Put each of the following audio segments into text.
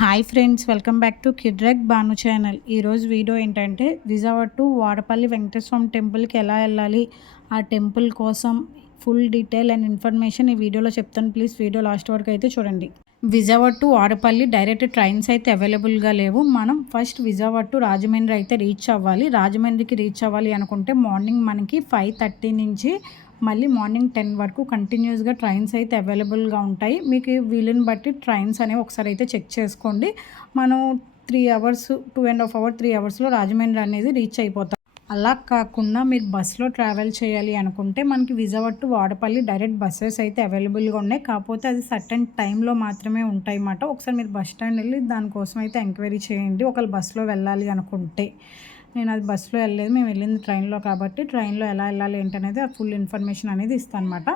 Hi friends, welcome back to కిడ్రెక్ బాను channel. ఈరోజు వీడియో ఏంటంటే విజయవాడ టు వాడపల్లి వెంకటేశ్వర స్వామి టెంపుల్కి ఎలా వెళ్ళాలి, ఆ టెంపుల్ కోసం ఫుల్ డీటెయిల్ అండ్ ఇన్ఫర్మేషన్ ఈ వీడియోలో చెప్తాను. ప్లీజ్ వీడియో లాస్ట్ వరకు అయితే చూడండి. Vijayawada to Vadapalli direct trains అయితే అవైలబుల్గా లేవు. మనం ఫస్ట్ విజయవాడ టు రాజమండ్రి అయితే రీచ్ అవ్వాలి. రాజమండ్రికి రీచ్ అవ్వాలి అనుకుంటే మార్నింగ్ మనకి 5:30 నుంచి మళ్ళీ మార్నింగ్ 10 వరకు కంటిన్యూస్గా ట్రైన్స్ అయితే అవైలబుల్గా ఉంటాయి. మీకు వీలుని బట్టి ట్రైన్స్ అనేవి ఒకసారి అయితే చెక్ చేసుకోండి. మనం 3 అవర్స్ 2.5 అవర్ 3 అవర్స్లో రాజమండ్రి అనేది రీచ్ అయిపోతాం. అలా కాకుండా మీరు బస్సులో ట్రావెల్ చేయాలి అనుకుంటే మనకి Vijayawada to Vadapalli direct buses అయితే అవైలబుల్గా ఉన్నాయి. కాకపోతే అది సర్టన్ టైంలో మాత్రమే ఉంటాయి అన్నమాట. ఒకసారి మీరు బస్ స్టాండ్ వెళ్ళి దానికోసం అయితే ఎంక్వైరీ చేయండి ఒకవేళ బస్సులో వెళ్ళాలి అనుకుంటే. నేను అది బస్సులో వెళ్ళలేదు, మేము వెళ్ళింది ట్రైన్లో కాబట్టి ట్రైన్లో ఎలా వెళ్ళాలి ఏంటనేది ఆ ఫుల్ ఇన్ఫర్మేషన్ అనేది ఇస్తాను అనమాట.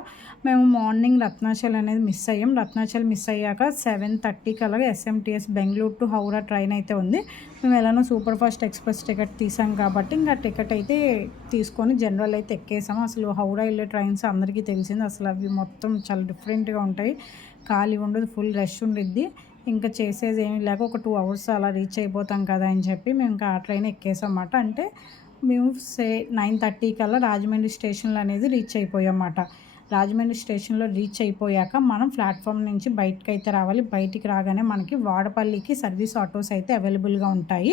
మేము మార్నింగ్ రత్నాచల్ అనేది మిస్ అయ్యాం. రత్నాచల్ మిస్ అయ్యాక 7:30కి అలాగే ఎస్ఎంటీఎస్ బెంగళూరు టు హౌరా ట్రైన్ అయితే ఉంది. మేము ఎలానో సూపర్ ఫాస్ట్ ఎక్స్ప్రెస్ టికెట్ తీసాం కాబట్టి ఇంకా టికెట్ అయితే తీసుకొని జనరల్ అయితే ఎక్కేసాము. అసలు హౌరా వెళ్ళే ట్రైన్స్ అందరికీ తెలిసింది, అసలు అవి మొత్తం చాలా డిఫరెంట్గా ఉంటాయి. ఖాళీ ఉండదు, ఫుల్ రష్ ఉండిద్ది. ఇంకా చేసేది ఏమీ లేక ఒక 2 అవర్స్ అలా రీచ్ అయిపోతాం కదా అని చెప్పి మేము ఇంకా ఆ ట్రైన్ ఎక్కేసామన్నమాట. అంటే మేము 9:30 కల్లా రాజమండ్రి స్టేషన్లో అనేది రీచ్ అయిపోయామన్నమాట. రాజమండ్రి స్టేషన్లో రీచ్ అయిపోయాక మనం ప్లాట్ఫామ్ నుంచి బయటకు అయితే రావాలి. బయటికి రాగానే మనకి వాడపల్లికి సర్వీస్ ఆటోస్ అయితే అవైలబుల్గా ఉంటాయి.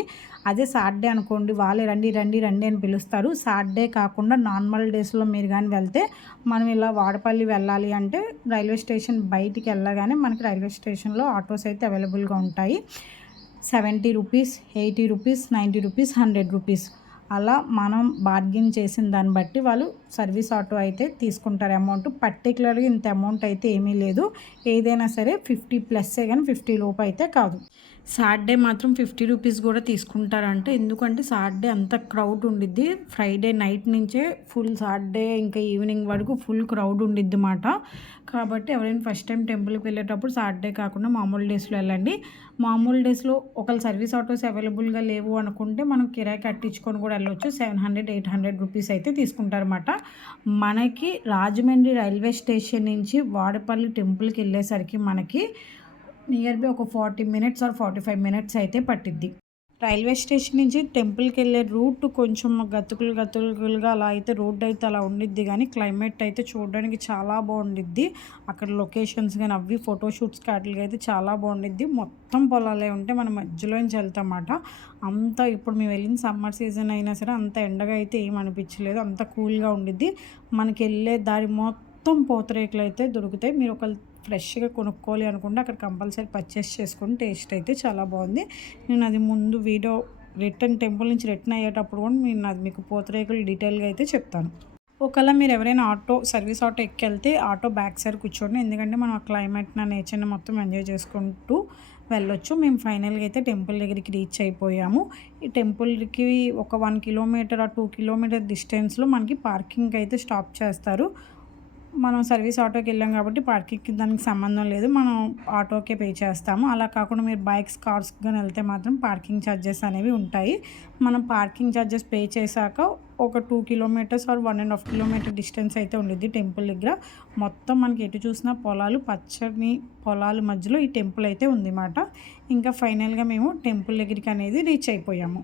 అదే సాటర్డే అనుకోండి, వాళ్ళే రండి రండి రండి అని పిలుస్తారు. సాటర్డే కాకుండా నార్మల్ డేస్లో మీరు కానీ వెళ్తే మనం ఇలా వాడపల్లి వెళ్ళాలి అంటే రైల్వే స్టేషన్ బయటికి వెళ్ళగానే మనకి రైల్వే స్టేషన్లో ఆటోస్ అయితే అవైలబుల్గా ఉంటాయి. 70 రూపీస్, 80 రూపీస్, 90 రూపీస్, 100 రూపీస్ అలా మనం బార్గెన్ చేసిన దాన్ని బట్టి వాళ్ళు సర్వీస్ ఆటో అయితే తీసుకుంటారు. అమౌంట్ పర్టికులర్గా ఇంత అమౌంట్ అయితే ఏమీ లేదు. ఏదైనా సరే 50+ కానీ 50 లోపు అయితే కాదు. సాటర్డే మాత్రం 50 రూపీస్ కూడా తీసుకుంటారంటే, ఎందుకంటే సాటర్డే అంత క్రౌడ్ ఉండిద్ది. ఫ్రైడే నైట్ నుంచే ఫుల్ సాటర్డే ఇంకా ఈవినింగ్ వరకు ఫుల్ క్రౌడ్ ఉండిద్ది అన్నమాట. కాబట్టి ఎవరైనా ఫస్ట్ టైం టెంపుల్కి వెళ్ళేటప్పుడు సాటర్డే కాకుండా మామూలు డేస్లో వెళ్ళండి. మామూలు డేస్లో ఒకవేళ సర్వీస్ ఆటోస్ అవైలబుల్గా లేవు అనుకుంటే మనం కిరాయి కట్టించుకొని కూడా వెళ్ళొచ్చు. 700-800 రూపీస్ అయితే తీసుకుంటారన్నమాట. మనకి రాజమండ్రి రైల్వే స్టేషన్ నుంచి వాడపల్లి టెంపుల్కి వెళ్ళేసరికి మనకి నియర్ బై ఒక 40 మినిట్స్ ఆర్ 45 మినిట్స్ అయితే పట్టిద్ది. రైల్వే స్టేషన్ నుంచి టెంపుల్కి వెళ్ళే రూట్ కొంచెం గతుకులుగా అలా అయితే రోడ్ అయితే అలా ఉండిద్ది, కానీ క్లైమేట్ అయితే చూడడానికి చాలా బాగుండిద్ది. అక్కడ లొకేషన్స్ కానీ అవి ఫోటోషూట్స్ వాటికి అయితే చాలా బాగుండిద్ది. మొత్తం పొలాలే ఉంటే మనం మధ్యలోంచి వెళ్తామన్నమాట. అంతా ఇప్పుడు మేము వెళ్ళిన సమ్మర్ సీజన్ అయినా సరే అంత ఎండగా అయితే ఏం అనిపించలేదు, అంత కూల్గా ఉండిద్ది. మనకి వెళ్ళే దారి మొత్తం పూతరేకులు అయితే దొరుకుతాయి. మీరు ఒక ఫ్రెష్గా కొనుక్కోవాలి అనుకుంటే అక్కడ కంపల్సరీ పర్చేస్ చేసుకుని టేస్ట్ అయితే చాలా బాగుంది. నేను అది ముందు వీడియో టెంపుల్ నుంచి రిటర్న్ అయ్యేటప్పుడు కూడా నేను అది మీకు పూతరేకులు డీటెయిల్గా అయితే చెప్తాను. ఒకవేళ మీరు ఎవరైనా సర్వీస్ ఆటో ఎక్కెళ్తే ఆటో బ్యాక్ సైడ్ కూర్చోండి, ఎందుకంటే మనం ఆ క్లైమేట్ని నేచర్ని మొత్తం ఎంజాయ్ చేసుకుంటూ వెళ్ళొచ్చు. మేము ఫైనల్గా అయితే టెంపుల్ దగ్గరికి రీచ్ అయిపోయాము. ఈ టెంపుల్కి ఒక 1 కిలోమీటర్ ఆ 2 కిలోమీటర్ డిస్టెన్స్లో మనకి పార్కింగ్ అయితే స్టాప్ చేస్తారు. మనం సర్వీస్ ఆటోకి వెళ్ళాం కాబట్టి పార్కింగ్కి దానికి సంబంధం లేదు, మనం ఆటోకే పే చేస్తాము. అలా కాకుండా మీరు బైక్స్ కార్స్ కానీ వెళ్తే మాత్రం పార్కింగ్ ఛార్జెస్ అనేవి ఉంటాయి. మనం పార్కింగ్ ఛార్జెస్ పే చేశాక ఒక 2 కిలోమీటర్స్ ఆర్ 1.5 కిలోమీటర్ డిస్టెన్స్ అయితే ఉండిద్ది టెంపుల్ దగ్గర. మొత్తం మనకి ఎటు చూసినా పొలాలు, పచ్చని పొలాల మధ్యలో ఈ టెంపుల్ అయితే ఉందన్నమాట. ఇంకా ఫైనల్గా మేము టెంపుల్ దగ్గరికి అనేది రీచ్ అయిపోయాము.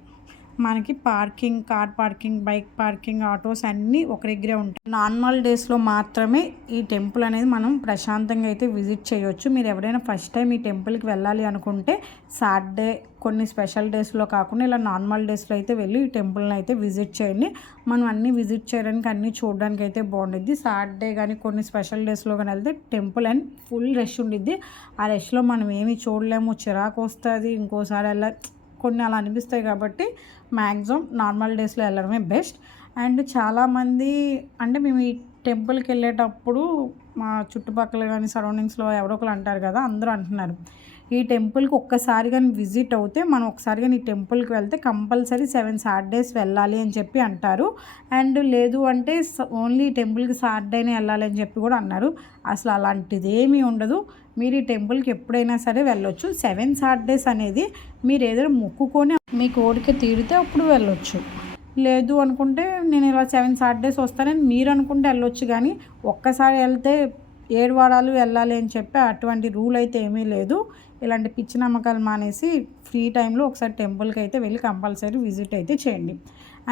మనకి parking, car parking, bike parking, autos అన్నీ ఒక దగ్గరే ఉంటాయి. నార్మల్ డేస్లో మాత్రమే ఈ టెంపుల్ అనేది మనం ప్రశాంతంగా అయితే విజిట్ చేయొచ్చు. మీరు ఎవరైనా ఫస్ట్ టైం ఈ టెంపుల్కి వెళ్ళాలి అనుకుంటే సాటర్డే కొన్ని స్పెషల్ డేస్లో కాకుండా ఇలా నార్మల్ డేస్లో అయితే వెళ్ళి ఈ టెంపుల్ని అయితే విజిట్ చేయండి. మనం అన్నీ విజిట్ చేయడానికి అన్నీ చూడడానికి అయితే బాగుండిద్ది. సాటర్డే కానీ కొన్ని స్పెషల్ డేస్లో కానీ వెళ్తే టెంపుల్ అండ్ ఫుల్ రష్ ఉండిద్ది. ఆ రష్లో మనం ఏమీ చూడలేము, చిరాకు వస్తుంది, ఇంకోసారి కొన్ని అలా అనిపిస్తాయి. కాబట్టి మ్యాక్సిమం నార్మల్ డేస్లో వెళ్ళడమే బెస్ట్. అండ్ చాలామంది అంటే మేము ఈ టెంపుల్కి వెళ్ళేటప్పుడు మా చుట్టుపక్కల కానీ సరౌండింగ్స్లో ఎవరో ఒకరు అంటారు కదా, అందరూ అంటున్నారు ఈ టెంపుల్కి ఒక్కసారి కానీ విజిట్ అవుతే మనం ఒకసారి కానీ ఈ టెంపుల్కి వెళ్తే కంపల్సరీ 7 సాటర్డేస్ వెళ్ళాలి అని చెప్పి అంటారు. అండ్ లేదు అంటే ఓన్లీ టెంపుల్కి సాటర్డేనే వెళ్ళాలి అని చెప్పి కూడా అన్నారు. అసలు అలాంటిది ఏమీ ఉండదు. మీరు ఈ టెంపుల్కి ఎప్పుడైనా సరే వెళ్ళొచ్చు. 7 సాటర్డేస్ అనేది మీరు ఏదైనా మొక్కుకొని మీ కోరిక తీరితే అప్పుడు వెళ్ళొచ్చు. లేదు అనుకుంటే నేను ఇలా 7 సాటర్డేస్ వస్తానని మీరు అనుకుంటే వెళ్ళొచ్చు, కానీ ఒక్కసారి వెళ్తే 7 వారాలు వెళ్ళాలి అని చెప్పి అటువంటి రూల్ అయితే ఏమీ లేదు. ఇలాంటి పిచ్చి నమ్మకాలు మానేసి ఫ్రీ టైంలో ఒకసారి టెంపుల్కి అయితే వెళ్ళి కంపల్సరీ విజిట్ అయితే చేయండి.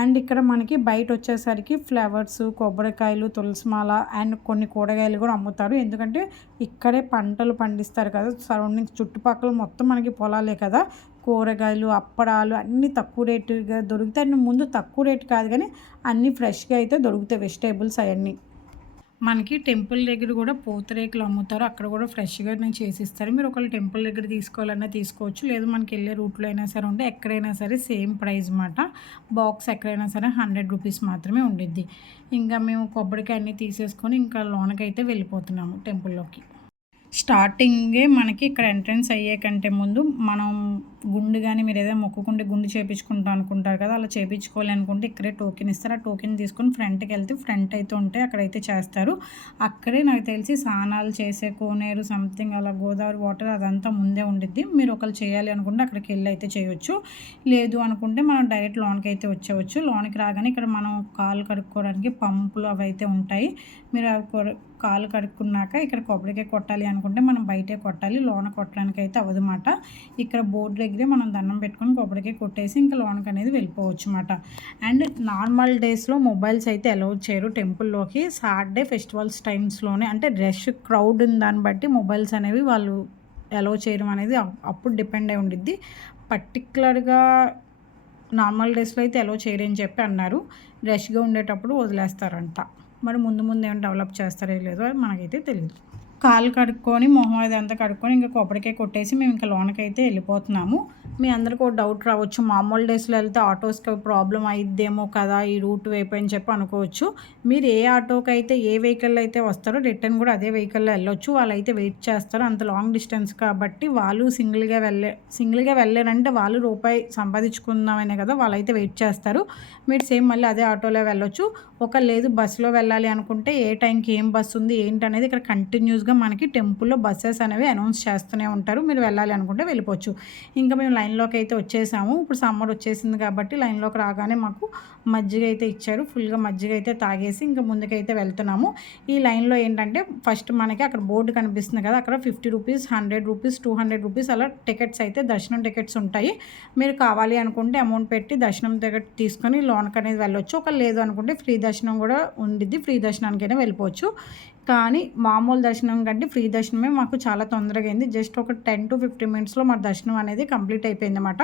అండ్ ఇక్కడ మనకి బయట వచ్చేసరికి ఫ్లవర్స్, కొబ్బరికాయలు, తులసిమాల అండ్ కొన్ని కూరగాయలు కూడా అమ్ముతారు. ఎందుకంటే ఇక్కడే పంటలు పండిస్తారు కదా, సరౌండింగ్స్ చుట్టుపక్కల మొత్తం మనకి పొలాలే కదా. కూరగాయలు, అప్పడాలు అన్నీ తక్కువ రేటుగా దొరుకుతాయి. అండ్ ముందు తక్కువ రేటు కాదు కానీ అన్నీ ఫ్రెష్గా అయితే దొరుకుతాయి, వెజిటేబుల్స్ అవన్నీ. మనకి టెంపుల్ దగ్గర కూడా పూతరేకులు అమ్ముతారు, అక్కడ కూడా ఫ్రెష్గానే చేసిస్తారు. మీరు ఒకవేళ టెంపుల్ దగ్గర తీసుకోవాలన్నా తీసుకోవచ్చు, లేదు మనకి వెళ్ళే రూట్లో అయినా సరే ఉంటే ఎక్కడైనా సరే సేమ్ ప్రైస్ మాట. బాక్స్ ఎక్కడైనా సరే 100 రూపీస్ మాత్రమే ఉండిద్ది. ఇంకా మేము కొబ్బరికాయ అన్నీ తీసేసుకొని ఇంకా లోనకైతే వెళ్ళిపోతున్నాము టెంపుల్లోకి. స్టార్టింగే మనకి ఇక్కడ ఎంట్రన్స్ అయ్యే కంటే ముందు మనం గుండు కానీ మీరు ఏదైనా మొక్కుకుంటే గుండు చేయించుకుంటాం అనుకుంటారు కదా, అలా చేయించుకోవాలి అనుకుంటే ఇక్కడే టోకెన్ ఇస్తారు. ఆ టోకెన్ తీసుకొని ఫ్రంట్కి వెళ్తే ఫ్రంట్ అయితే ఉంటే అక్కడైతే చేస్తారు. అక్కడే నాకు తెలిసి స్నానాలు చేసే కోనేరు సంథింగ్ అలా గోదావరి వాటర్ అదంతా ముందే ఉండిద్ది. మీరు ఒకళ్ళు చేయాలి అనుకుంటే అక్కడికి వెళ్ళి అయితే చేయొచ్చు, లేదు అనుకుంటే మనం డైరెక్ట్ లోన్కి అయితే వచ్చేవచ్చు. లోన్కి రాగానే ఇక్కడ మనం కాలు కడుక్కోవడానికి పంపులు అవి అయితే ఉంటాయి. మీరు అవి కాలు కడుక్కున్నాక ఇక్కడ కొబ్బరికాయ కొట్టాలి అనుకుంటే మనం బయటే కొట్టాలి, లోన కొట్టడానికి అయితే అవ్వదన్నమాట. ఇక్కడ బోర్డు దగ్గరే మనం దండం పెట్టుకొని కొబ్బరికాయ కొట్టేసి ఇంకా లోనకి అనేది వెళ్ళిపోవచ్చు అన్నమాట. అండ్ నార్మల్ డేస్లో మొబైల్స్ అయితే అలౌ చేయరు టెంపుల్లోకి. సాటర్డే ఫెస్టివల్స్ టైమ్స్లోనే, అంటే రష్ క్రౌడ్ ఉన్న దాన్ని బట్టి మొబైల్స్ అనేవి వాళ్ళు అలౌ చేయడం అనేది అప్పుడు డిపెండ్ అయి ఉండిద్ది. పర్టికులర్గా నార్మల్ డేస్లో అయితే అలౌ చేయరని చెప్పి అన్నారు. రష్గా ఉండేటప్పుడు వదిలేస్తారంట. మరి ముందు ముందు ఏమైనా డెవలప్ చేస్తారో లేదో మనకైతే తెలియదు. కాలు కడుక్కొని మొహం అదంతా కడుక్కొని ఇంకా కొబ్బరికాయ కొట్టేసి మేము ఇంకా లోనకైతే వెళ్ళిపోతున్నాము. మీ అందరికీ ఒక డౌట్ రావచ్చు, మామూలు డేస్లో వెళ్తే ఆటోస్కి ప్రాబ్లం అయిద్దేమో కదా ఈ రూట్ వైపు అని చెప్పి అనుకోవచ్చు. మీరు ఏ ఆటోకి అయితే ఏ వెహికల్లో అయితే వస్తారో రిటర్న్ కూడా అదే వెహికల్లో వెళ్ళొచ్చు. వాళ్ళు అయితే వెయిట్ చేస్తారు, అంత లాంగ్ డిస్టెన్స్ కాబట్టి. వాళ్ళు సింగిల్గా వెళ్ళారంటే వాళ్ళు రూపాయి సంపాదించుకుందామనే కదా వాళ్ళైతే వెయిట్ చేస్తారు. మీరు సేమ్ మళ్ళీ అదే ఆటోలో వెళ్ళొచ్చు. ఒక లేదు బస్సులో వెళ్ళాలి అనుకుంటే ఏ టైంకి ఏం బస్సు ఉంది ఏంటి అనేది ఇక్కడ కంటిన్యూస్గా మనకి టెంపుల్లో బస్సెస్ అనేవి అనౌన్స్ చేస్తూనే ఉంటారు. మీరు వెళ్ళాలి అనుకుంటే వెళ్ళిపోవచ్చు. ఇంకా మేము లైన్లోకి అయితే వచ్చేసాము. ఇప్పుడు సమ్మర్ వచ్చేసింది కాబట్టి లైన్లోకి రాగానే మాకు మజ్జిగ అయితే ఇచ్చారు. ఫుల్గా మజ్జిగ అయితే తాగేసి ఇంకా ముందుకైతే వెళ్తున్నాము. ఈ లైన్లో ఏంటంటే ఫస్ట్ మనకి అక్కడ బోర్డు కనిపిస్తుంది కదా, అక్కడ 50 రూపీస్, 100 రూపీస్, 200 రూపీస్ అలా టికెట్స్ అయితే దర్శనం టికెట్స్ ఉంటాయి. మీరు కావాలి అనుకుంటే అమౌంట్ పెట్టి దర్శనం టికెట్ తీసుకొని లోనకి అనేది వెళ్ళొచ్చు. ఒక లేదు అనుకుంటే ఫ్రీ దర్శనం కూడా ఉండిద్ది, ఫ్రీ దర్శనానికైనా వెళ్ళిపోవచ్చు. కానీ మామూలు దర్శనం కంటే ఫ్రీ దర్శనమే మాకు చాలా తొందరగా అయింది. జస్ట్ ఒక 10 to 15 మినిట్స్లో మా దర్శనం అనేది కంప్లీట్ అయిపోయింది అన్నమాట.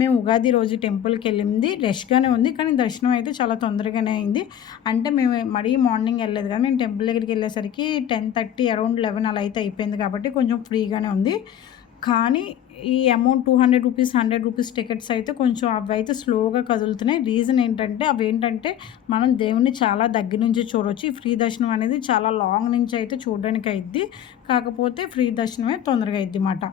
మేము ఉగాది రోజు టెంపుల్కి వెళ్ళింది రష్గానే ఉంది, కానీ దర్శనం అయితే చాలా తొందరగానే అయింది. అంటే మేము మరీ మార్నింగ్ వెళ్ళలేదు కదా, మేము టెంపుల్ దగ్గరికి వెళ్ళేసరికి 10:30 అరౌండ్ 11 అలా అయితే అయిపోయింది కాబట్టి కొంచెం ఫ్రీగానే ఉంది. కానీ ఈ అమౌంట్ 200 రూపీస్, 100 రూపీస్ టికెట్స్ అయితే కొంచెం అవి అయితే స్లోగా కదులుతున్నాయి. రీజన్ ఏంటంటే అవి ఏంటంటే మనం దేవుణ్ణి చాలా దగ్గర నుంచి చూడవచ్చు. ఈ ఫ్రీ దర్శనం అనేది చాలా లాంగ్ నుంచి అయితే చూడడానికి అయింది, కాకపోతే ఫ్రీ దర్శనమే తొందరగా అయింది అన్నమాట.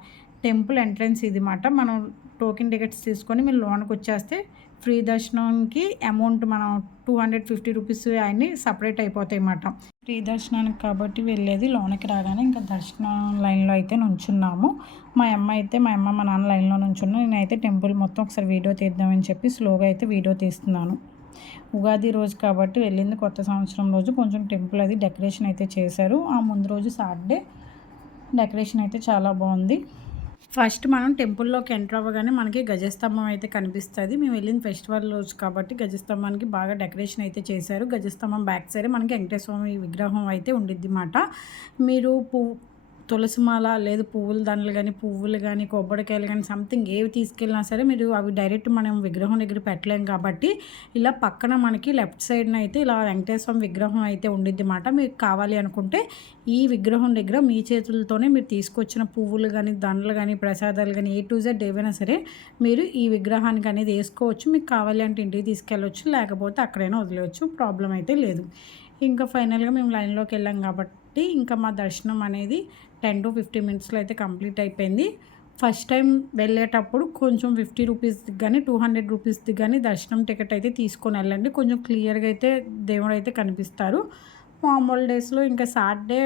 టెంపుల్ ఎంట్రన్స్ ఇది మాట. మనం టోకెన్ టికెట్స్ తీసుకొని మీరు లోనికి వచ్చేస్తే ఫ్రీ దర్శనంకి అమౌంట్ మనం 250 రూపీస్ అన్నీ సపరేట్ అయిపోతాయి అన్నమాట. ఫ్రీ దర్శనానికి కాబట్టి వెళ్ళేది. లోనికి రాగానే ఇంకా దర్శనం లైన్లో అయితే నుంచున్నాము. మా అమ్మ మా నాన్న లైన్లో నుంచున్నా. నేనైతే టెంపుల్ మొత్తం ఒకసారి వీడియో తీద్దామని చెప్పి స్లోగా అయితే వీడియో తీస్తున్నాను. ఉగాది రోజు కాబట్టి వెళ్ళింది, కొత్త సంవత్సరం రోజు కొంచెం టెంపుల్ అది డెకరేషన్ అయితే చేశారు. ఆ ముందు రోజు సాటర్డే డెకరేషన్ అయితే చాలా బాగుంది. ఫస్ట్ మనం టెంపుల్లోకి ఎంటర్ అవ్వగానే మనకి గజస్తంభం అయితే కనిపిస్తుంది. మేము వెళ్ళిన ఫెస్టివల్ రోజు కాబట్టి గజస్తంభానికి బాగా డెకరేషన్ అయితే చేశారు. గజస్తంభం బ్యాక్ సైడ్ మనకి వెంకటేశ్వర స్వామి విగ్రహం అయితే ఉండిద్ది అన్నమాట. మీరు తులసిమాల లేదు పువ్వుల దండలు కానీ, పువ్వులు కానీ, కొబ్బరికాయలు కానీ సంథింగ్ ఏవి తీసుకెళ్ళినా సరే మీరు అవి డైరెక్ట్ మనం విగ్రహం దగ్గర పెట్టలేం కాబట్టి ఇలా పక్కన మనకి లెఫ్ట్ సైడ్న అయితే ఇలా వెంకటేశ్వర విగ్రహం అయితే ఉండిద్ది అన్నమాట. మీకు కావాలి అనుకుంటే ఈ విగ్రహం దగ్గర మీ చేతులతోనే మీరు తీసుకొచ్చిన పువ్వులు కానీ, దండలు కానీ, ప్రసాదాలు కానీ A to Z ఏవైనా సరే మీరు ఈ విగ్రహానికి అనేది వేసుకోవచ్చు. మీకు కావాలి అంటే ఇంటికి తీసుకెళ్ళవచ్చు, లేకపోతే అక్కడైనా వదిలేవచ్చు, ప్రాబ్లం అయితే లేదు. ఇంకా ఫైనల్గా మేము లైన్లోకి వెళ్ళాం కాబట్టి ఇంకా మా దర్శనం అనేది 10 to 15 మినిట్స్లో అయితే కంప్లీట్ అయిపోయింది. ఫస్ట్ టైం వెళ్ళేటప్పుడు కొంచెం 50 రూపీస్ది కానీ 200 రూపీస్ది కానీ దర్శనం టికెట్ అయితే తీసుకొని వెళ్ళండి. కొంచెం క్లియర్గా అయితే దేవుడు అయితే కనిపిస్తారు. మామూలు డేస్లో ఇంకా సాటర్డే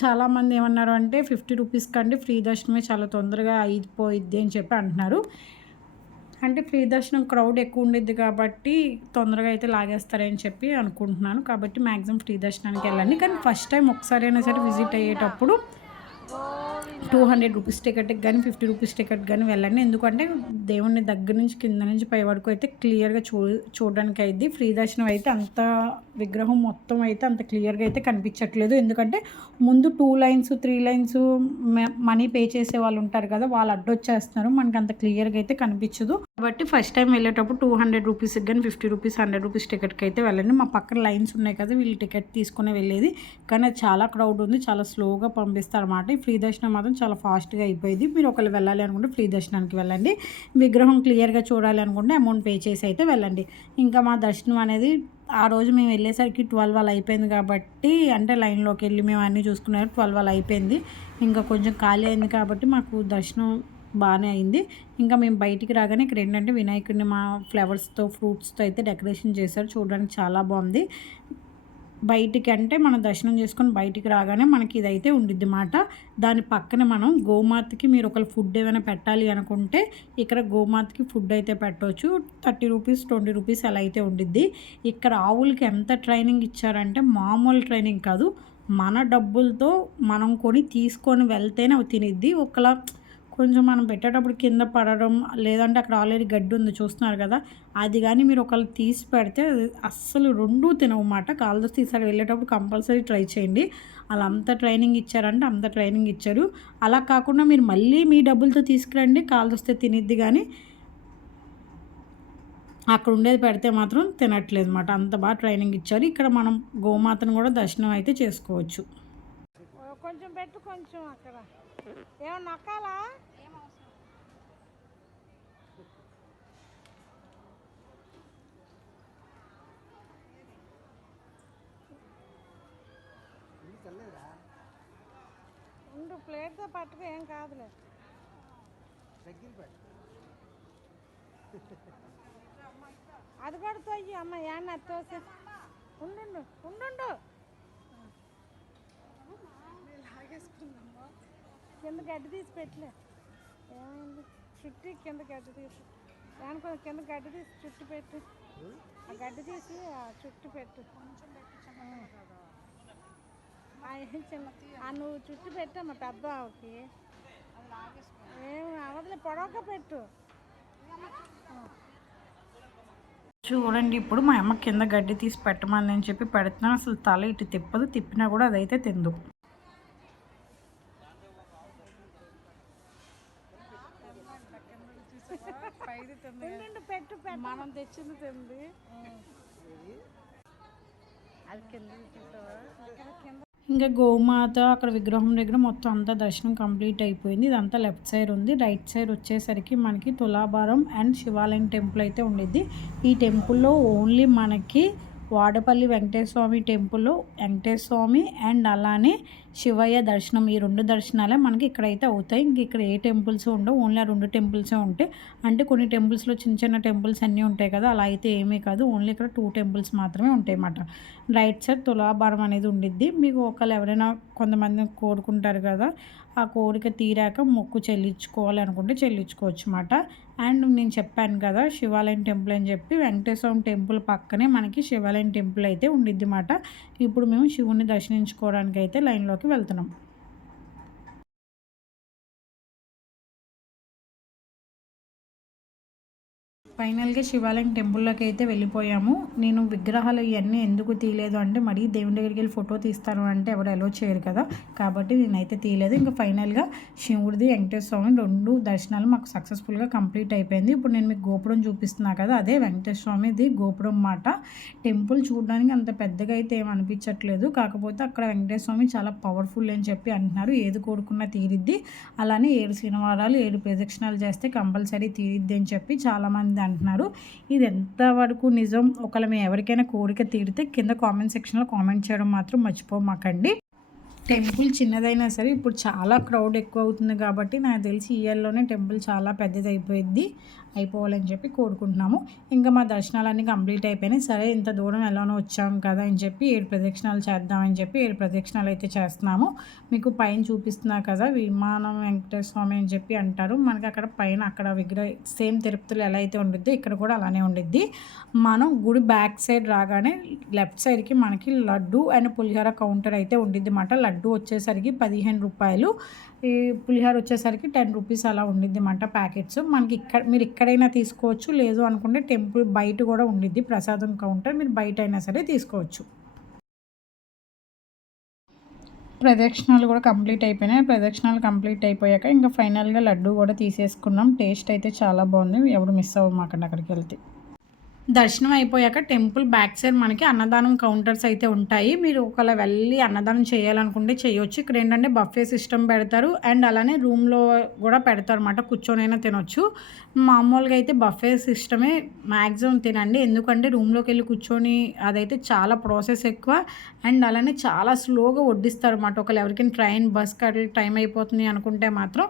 చాలామంది ఏమన్నారు అంటే 50 రూపీస్ కంటే ఫ్రీ దర్శనమే చాలా తొందరగా అయిపోయిద్ది అని చెప్పి అంటున్నారు. అంటే ఫ్రీ దర్శనం క్రౌడ్ ఎక్కువ ఉండిద్ది కాబట్టి తొందరగా అయితే లాగేస్తారని చెప్పి అనుకుంటున్నాను. కాబట్టి మ్యాక్సిమం ఫ్రీ దర్శనానికి వెళ్ళండి. కానీ ఫస్ట్ టైం ఒకసారైనా సరే విజిట్ అయ్యేటప్పుడు రూపీస్ టికెట్కి కానీ 50 రూపీస్ టికెట్ కానీ వెళ్ళండి. ఎందుకంటే దేవుడిని దగ్గర నుంచి కింద నుంచి పై వరకు అయితే క్లియర్గా చూడడానికి అయింది. ఫ్రీ దర్శనం అయితే అంత విగ్రహం మొత్తం అయితే అంత క్లియర్గా అయితే కనిపించట్లేదు. ఎందుకంటే ముందు 2 లైన్స్ 3 లైన్స్ మనీ పే చేసే వాళ్ళు ఉంటారు కదా, వాళ్ళు అడ్డొచ్చేస్తున్నారు, మనకి అంత క్లియర్గా అయితే కనిపించదు. కాబట్టి ఫస్ట్ టైం వెళ్ళేటప్పుడు 200 రూపీస్కి కానీ 50 రూపీస్ 100 రూపీస్ టికెట్కి అయితే వెళ్ళండి. మా పక్కన లైన్స్ ఉన్నాయి కదా, వీళ్ళు టికెట్ తీసుకుని వెళ్ళేది, కానీ చాలా క్రౌడ్ ఉంది, చాలా స్లోగా పంపిస్తారు అన్నమాట. ఈ ఫ్రీ దర్శనం మాత్రం చాలా ఫాస్ట్గా అయిపోయింది. మీరు ఒకళ్ళు వెళ్ళాలి అనుకుంటే ఫ్రీ దర్శనానికి వెళ్ళండి. విగ్రహం క్లియర్గా చూడాలి అనుకుంటే అమౌంట్ పే చేసి అయితే వెళ్ళండి. ఇంకా మా దర్శనం అనేది ఆ రోజు మేము వెళ్ళేసరికి 12 అలా అయిపోయింది కాబట్టి, అంటే లైన్లోకి వెళ్ళి మేము అన్నీ చూసుకున్నారు 12 అలా అయిపోయింది. ఇంకా కొంచెం ఖాళీ అయింది కాబట్టి మాకు దర్శనం బాగానే అయింది. ఇంకా మేము బయటికి రాగానే ఇక్కడ ఏంటంటే వినాయకుడిని మా ఫ్లవర్స్తో ఫ్రూట్స్తో అయితే డెకరేషన్ చేశారు, చూడడానికి చాలా బాగుంది. బయటికి అంటే మనం దర్శనం చేసుకొని బయటికి రాగానే మనకి ఇదైతే ఉండిద్ది మాట. దాని పక్కన మనం గోమాతకి మీరు ఒకళ్ళు ఫుడ్ ఏమైనా పెట్టాలి అనుకుంటే ఇక్కడ గోమాతకి ఫుడ్ అయితే పెట్టవచ్చు. 30 రూపీస్ 20 రూపీస్ అలా అయితే ఉండిద్ది. ఇక్కడ ఆవులకి ఎంత ట్రైనింగ్ ఇచ్చారంటే మామూలు ట్రైనింగ్ కాదు, మన డబ్బులతో మనం కొని తీసుకొని వెళ్తేనే అవి తినిద్ది. ఒకలా కొంచెం మనం పెట్టేటప్పుడు కింద పడడం, లేదంటే అక్కడ ఆల్రెడీ గడ్డి ఉంది చూస్తున్నారు కదా, అది కానీ మీరు ఒకళ్ళు తీసి పెడితే అస్సలు రెండూ తినవన్నమాట. కాళ్ళతో తీసారి వెళ్ళేటప్పుడు కంపల్సరీ ట్రై చేయండి. అలా అంత ట్రైనింగ్ ఇచ్చారంటే అంత ట్రైనింగ్ ఇచ్చారు. అలా కాకుండా మీరు మళ్ళీ మీ డబ్బులతో తీసుకురండి, కాళ్ళతో తినిద్ది, కానీ అక్కడ ఉండేది పెడితే మాత్రం తినట్లేదు అన్నమాట. అంత బాగా ట్రైనింగ్ ఇచ్చారు. ఇక్కడ మనం గోమాతను కూడా దర్శనం అయితే చేసుకోవచ్చు. కొంచెం పెట్టు, కొంచెం అక్కడ ఏమన్నా నక్కాలా? ఉండు, ప్లేట్తో పట్టుకు, ఏం కాదులే. అది కూడా తొయ్యి అమ్మ, ఏమన్నా తోసి ఉండు ఉండు. కింద గడ్డి తీసి పెట్టలే, ఏమైంది? చుట్టి కింద గడ్డి తీసి దానికో కింద గడ్డి తీసి చుట్టు పెట్టు, ఆ గడ్డి తీసి ఆ చుట్టు పెట్టు. చిన్న నువ్వు చుట్టు పెట్టమ్మా పెద్ద ఆవుకి, ఏం అవదులే, పొడవక పెట్టు. చూడండి, ఇప్పుడు మా అమ్మ కింద గడ్డి తీసి పెట్టమని అని చెప్పి పెడుతున్నాను. అసలు తల ఇటు తిప్పదు, తిప్పినా కూడా అదైతే తిందు. పెట్టు, మనం తెచ్చింది తింది, అది కింద. ఇంకా గోమాత అక్కడ విగ్రహం దగ్గర మొత్తం అంతా దర్శనం కంప్లీట్ అయిపోయింది. ఇదంతా లెఫ్ట్ సైడ్ ఉంది. రైట్ సైడ్ వచ్చేసరికి మనకి తులాభారం అండ్ శివాలయం టెంపుల్ అయితే ఉండిద్ది. ఈ టెంపుల్లో ఓన్లీ మనకి వాడపల్లి వెంకటేశ్వర స్వామి టెంపుల్, వెంకటేశ్వర స్వామి అండ్ అలానే శివయ్య దర్శనం, ఈ 2 దర్శనాలే మనకి ఇక్కడైతే అవుతాయి. ఇంక ఇక్కడ ఏ టెంపుల్స్ ఉండవు, ఓన్లీ ఆ 2 టెంపుల్సే ఉంటాయి. అంటే కొన్ని టెంపుల్స్లో చిన్న చిన్న టెంపుల్స్ అన్నీ ఉంటాయి కదా, అలా అయితే ఏమీ కాదు, ఓన్లీ ఇక్కడ 2 టెంపుల్స్ మాత్రమే ఉంటాయి అన్నమాట. రైట్ సైడ్ తులాభారం అనేది ఉండిద్ది. మీకు ఒకళ్ళు ఎవరైనా కొంతమంది కోరుకుంటారు కదా, ఆ కోరిక తీరాక మొక్కు చెల్లించుకోవాలి అనుకుంటే చెల్లించుకోవచ్చు అన్నమాట. అండ్ నేను చెప్పాను కదా శివాలయం టెంపుల్ అని చెప్పి, వెంకటేశ్వర టెంపుల్ పక్కనే మనకి శివాలయం టెంపుల్ అయితే ఉండిద్ది అన్నమాట. ఇప్పుడు మేము శివుని దర్శించుకోవడానికి అయితే లైన్లోకి వెళ్తున్నాం. ఫైనల్గా శివాలయం టెంపుల్లోకి అయితే వెళ్ళిపోయాము. నేను విగ్రహాలు ఇవన్నీ ఎందుకు తీయలేదు అంటే, మరీ దేవుని దగ్గరికి వెళ్ళి ఫోటో తీస్తాను అంటే ఎవరు అలో చేయరు కదా, కాబట్టి నేనైతే తీయలేదు. ఇంకా ఫైనల్గా శివుడిది వెంకటేశ్వర స్వామి 2 దర్శనాలు మాకు సక్సెస్ఫుల్గా కంప్లీట్ అయిపోయింది. ఇప్పుడు నేను మీకు గోపురం చూపిస్తున్నా కదా, అదే వెంకటేశ్వర స్వామిది గోపురం మాట. టెంపుల్ చూడడానికి అంత పెద్దగా అయితే ఏమి అనిపించట్లేదు, కాకపోతే అక్కడ వెంకటేశ్వర స్వామి చాలా పవర్ఫుల్ అని చెప్పి అంటున్నారు. ఏది కోరుకున్నా తీరిద్ది, అలానే 7 శనివారాలు 7 ప్రదక్షిణాలు చేస్తే కంపల్సరీ తీరిద్ది అని చెప్పి చాలామంది అంటున్నారు. ఇది ఎంతవరకు నిజం, ఒకవేళ మేము ఎవరికైనా కోరిక తీరితే కింద కామెంట్ సెక్షన్లో కామెంట్ చేయడం మాత్రం మర్చిపోమాకండి. టెంపుల్ చిన్నదైనా సరే ఇప్పుడు చాలా క్రౌడ్ ఎక్కువ అవుతుంది కాబట్టి నాకు తెలిసి ఈ ఇయర్లోనే టెంపుల్ చాలా పెద్దది అయిపోవాలని చెప్పి కోరుకుంటున్నాము. ఇంకా మా దర్శనాలన్నీ కంప్లీట్ అయిపోయినాయి. సరే ఇంత దూరం ఎలానో వచ్చాం కదా అని చెప్పి 7 ప్రదక్షిణాలు చేద్దామని చెప్పి 7 ప్రదక్షిణాలు అయితే చేస్తున్నాము. మీకు పైన చూపిస్తున్నా కదా, విమానం వెంకటేశ్వర స్వామి అని చెప్పి అంటారు. మనకి అక్కడ పైన అక్కడ విగ్రహం సేమ్ తిరుపతిలో ఎలా అయితే ఉండిద్ది ఇక్కడ కూడా అలానే ఉండిద్ది. మనం గుడి బ్యాక్ సైడ్ రాగానే లెఫ్ట్ సైడ్కి మనకి లడ్డు అండ్ పులిహోర కౌంటర్ అయితే ఉండిద్ది అన్నమాట. లడ్డు వచ్చేసరికి 15 రూపాయలు, ఈ పులిహోర వచ్చేసరికి 10 రూపీస్ అలా ఉండిద్ది అన్నమాట ప్యాకెట్స్. మనకి మీరు ఎక్కడైనా తీసుకోవచ్చు, లేదు అనుకుంటే టెంపుల్ బయట కూడా ఉండిద్ది ప్రసాదం కౌంటర్, మీరు బయట అయినా సరే తీసుకోవచ్చు. ప్రదక్షిణాలు కూడా కంప్లీట్ అయిపోయినాయి. ప్రదక్షిణాలు కంప్లీట్ అయిపోయాక ఇంకా ఫైనల్గా లడ్డు కూడా తీసేసుకున్నాం. టేస్ట్ అయితే చాలా బాగుంది, ఎవరు మిస్ అవ్వమాకండి అక్కడికి వెళ్తే. దర్శనం అయిపోయాక టెంపుల్ బ్యాక్ సైడ్ మనకి అన్నదానం కౌంటర్స్ అయితే ఉంటాయి. మీరు ఒకవేళ వెళ్ళి అన్నదానం చేయాలనుకుంటే చేయొచ్చు. ఇక్కడ ఏంటంటే బఫే సిస్టమ్ పెడతారు, అండ్ అలానే రూమ్లో కూడా పెడతారు అన్నమాట, కూర్చొనైనా తినొచ్చు. మామూలుగా అయితే బఫే సిస్టమే మ్యాక్సిమం తినండి, ఎందుకంటే రూమ్లోకి వెళ్ళి కూర్చొని అదైతే చాలా ప్రాసెస్ ఎక్కువ, అండ్ అలానే చాలా స్లోగా వడ్డిస్తారు అన్నమాట. ఒకవేళ ఎవరికైనా ట్రైన్ బస్ కట్ల టైం అయిపోతుంది అనుకుంటే మాత్రం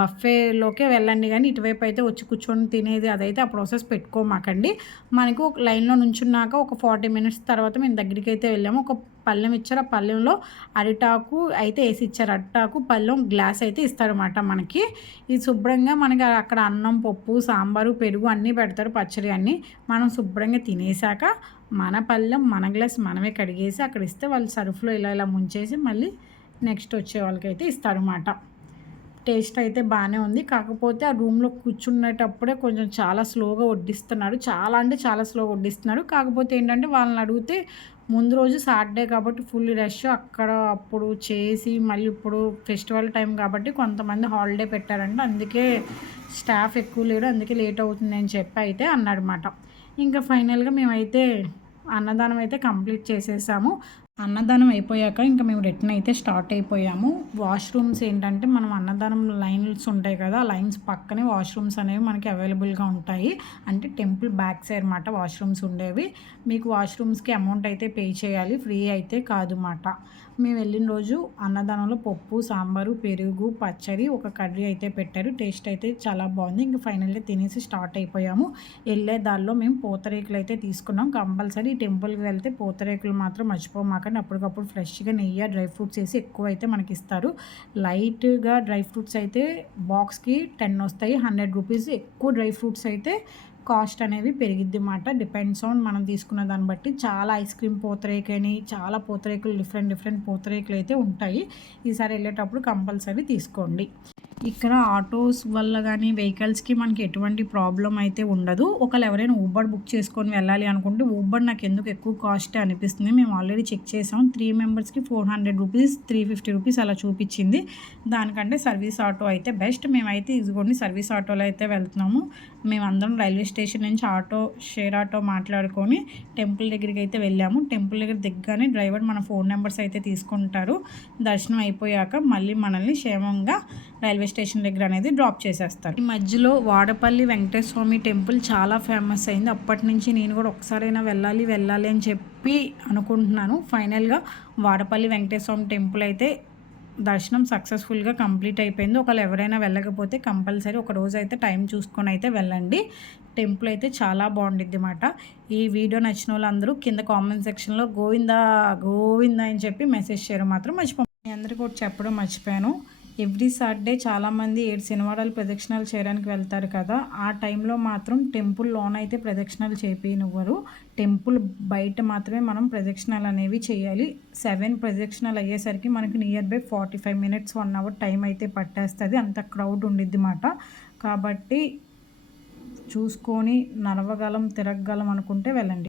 బఫేలోకే వెళ్ళండి, కానీ ఇటువైపు అయితే వచ్చి కూర్చొని తినేది అదైతే ఆ ప్రాసెస్ పెట్టుకోమాకండి. మనకు లైన్లో నుంచున్నాక ఒక 40 మినిట్స్ తర్వాత మేము దగ్గరికి అయితే వెళ్ళాము. ఒక పళ్ళెం ఇచ్చారు, ఆ పళ్ళెంలో అరిటాకు అయితే వేసి ఇచ్చారు. అరిటాకు పళ్ళెం గ్లాస్ అయితే ఇస్తారన్నమాట మనకి. ఇది శుభ్రంగా మనకి అక్కడ అన్నం, పప్పు, సాంబారు, పెరుగు అన్నీ పెడతారు, పచ్చడి అన్నీ. మనం శుభ్రంగా తినేసాక మన పళ్ళెం మన గ్లాస్ మనమే కడిగేసి అక్కడ ఇస్తే వాళ్ళు సర్ఫ్లో ఇలా ముంచేసి మళ్ళీ నెక్స్ట్ వచ్చే వాళ్ళకైతే ఇస్తారన్నమాట. టేస్ట్ అయితే బాగానే ఉంది, కాకపోతే ఆ రూమ్లో కూర్చునేటప్పుడే కొంచెం చాలా స్లోగా వడ్డిస్తున్నాడు, చాలా అంటే చాలా స్లోగా వడ్డిస్తున్నాడు. కాకపోతే ఏంటంటే వాళ్ళని అడిగితే ముందు రోజు సాటర్డే కాబట్టి ఫుల్ రష్, అక్కడ అప్పుడు చేసి మళ్ళీ ఇప్పుడు ఫెస్టివల్ టైం కాబట్టి కొంతమంది హాలిడే పెట్టారంటే అందుకే స్టాఫ్ ఎక్కువ లేడు, అందుకే లేట్ అవుతుంది అని చెప్పి అయితే అన్నాడనమాట. ఇంకా ఫైనల్గా మేమైతే అన్నదానం అయితే కంప్లీట్ చేసేసాము. అన్నదానం అయిపోయాక ఇంకా మేము రిటర్న్ అయితే స్టార్ట్ అయిపోయాము. వాష్రూమ్స్ ఏంటంటే మనం అన్నదానం లైన్స్ ఉంటాయి కదా, ఆ లైన్స్ పక్కనే వాష్రూమ్స్ అనేవి మనకి అవైలబుల్గా ఉంటాయి. అంటే టెంపుల్ బ్యాక్ సైడ్ అన్నమాట వాష్రూమ్స్ ఉండేవి. మీకు వాష్రూమ్స్కి అమౌంట్ అయితే పే చేయాలి, ఫ్రీ అయితే కాదు అన్నమాట. మేము వెళ్ళిన రోజు అన్నదానంలో పప్పు, సాంబారు, పెరుగు, పచ్చడి, ఒక కర్రీ అయితే పెట్టారు. టేస్ట్ అయితే చాలా బాగుంది. ఇంకా ఫైనల్గా తినేసి స్టార్ట్ అయిపోయాము. వెళ్ళే దారిలో మేము పూతరేకులు అయితే తీసుకున్నాం. కంపల్సరీ టెంపుల్కి వెళ్తే పూతరేకులు మాత్రం మర్చిపోమాకండి. అప్పటికప్పుడు ఫ్రెష్గా నెయ్యి, డ్రై ఫ్రూట్స్ వేసి ఎక్కువ అయితే మనకి ఇస్తారు. లైట్గా డ్రై ఫ్రూట్స్ అయితే బాక్స్కి 10 వస్తాయి, 100 రూపీస్. ఎక్కువ డ్రై ఫ్రూట్స్ అయితే కాస్ట్ అనేవి పెరిగిద్ది అన్నమాట, డిపెండ్స్ ఆన్ మనం తీసుకున్న దాన్ని బట్టి. చాలా ఐస్ క్రీమ్ పూతరేకని, చాలా పూతరేకులు, డిఫరెంట్ పూతరేకులు అయితే ఉంటాయి. ఈసారి వెళ్ళేటప్పుడు కంపల్సరీ తీసుకోండి. ఇక్కడ ఆటోస్ వల్ల కానీ వెహికల్స్కి మనకి ఎటువంటి ప్రాబ్లం అయితే ఉండదు. ఒకవేళ ఎవరైనా ఊబర్ బుక్ చేసుకొని వెళ్ళాలి అనుకుంటే ఊబర్ నాకు ఎందుకు ఎక్కువ కాస్ట్ అనిపిస్తుంది. మేము ఆల్రెడీ చెక్ చేసాం, 3 మెంబర్స్కి 400 రూపీస్, 350 రూపీస్ అలా చూపించింది. దానికంటే సర్వీస్ ఆటో అయితే బెస్ట్. మేమైతే ఇదిగోండి సర్వీస్ ఆటోలో అయితే వెళ్తున్నాము. మేమందరం రైల్వే స్టేషన్ నుంచి షేర్ ఆటో మాట్లాడుకొని టెంపుల్ దగ్గరికి అయితే వెళ్ళాము. టెంపుల్ దగ్గర దిగ్గానే డ్రైవర్ మన ఫోన్ నెంబర్స్ అయితే తీసుకుంటారు. దర్శనం అయిపోయాక మళ్ళీ మనల్ని క్షేమంగా రైల్వే స్టేషన్ దగ్గర అనేది డ్రాప్ చేసేస్తారు. ఈ మధ్యలో వాడపల్లి వెంకటేశ్వర స్వామి టెంపుల్ చాలా ఫేమస్ అయింది. అప్పటి నుంచి నేను కూడా ఒకసారైనా వెళ్ళాలి అని చెప్పి అనుకుంటున్నాను. ఫైనల్గా వాడపల్లి వెంకటేశ్వర స్వామి టెంపుల్ అయితే దర్శనం సక్సెస్ఫుల్గా కంప్లీట్ అయిపోయింది. ఒకవేళ ఎవరైనా వెళ్ళకపోతే కంపల్సరీ ఒక రోజు అయితే టైం చూసుకొని అయితే వెళ్ళండి. టెంపుల్ అయితే చాలా బాగుండిద్ది అన్నమాట. ఈ వీడియో నచ్చిన వాళ్ళందరూ కింద కామెంట్ సెక్షన్లో గోవిందా గోవిందా అని చెప్పి మెసేజ్ చేయడం మాత్రం మర్చిపోయాను. మీ అందరికీ ఒకటి చెప్పడం మర్చిపోయాను. ఎవ్రీ సాటర్డే చాలామంది 7 శనివారాలు ప్రదక్షిణాలు చేయడానికి వెళ్తారు కదా, ఆ టైంలో మాత్రం టెంపుల్ లోన అయితే ప్రదక్షిణాలు చేపినివ్వరు. టెంపుల్ బయట మాత్రమే మనం ప్రదక్షిణాలు అనేవి చేయాలి. 7 ప్రదక్షిణాలు అయ్యేసరికి మనకి nearby 45 minutes 1 hour time అయితే పట్టేస్తుంది. అంత క్రౌడ్ ఉండిద్ది మాట. కాబట్టి చూసుకొని నడవగలం, తిరగగలం అనుకుంటే వెళ్ళండి.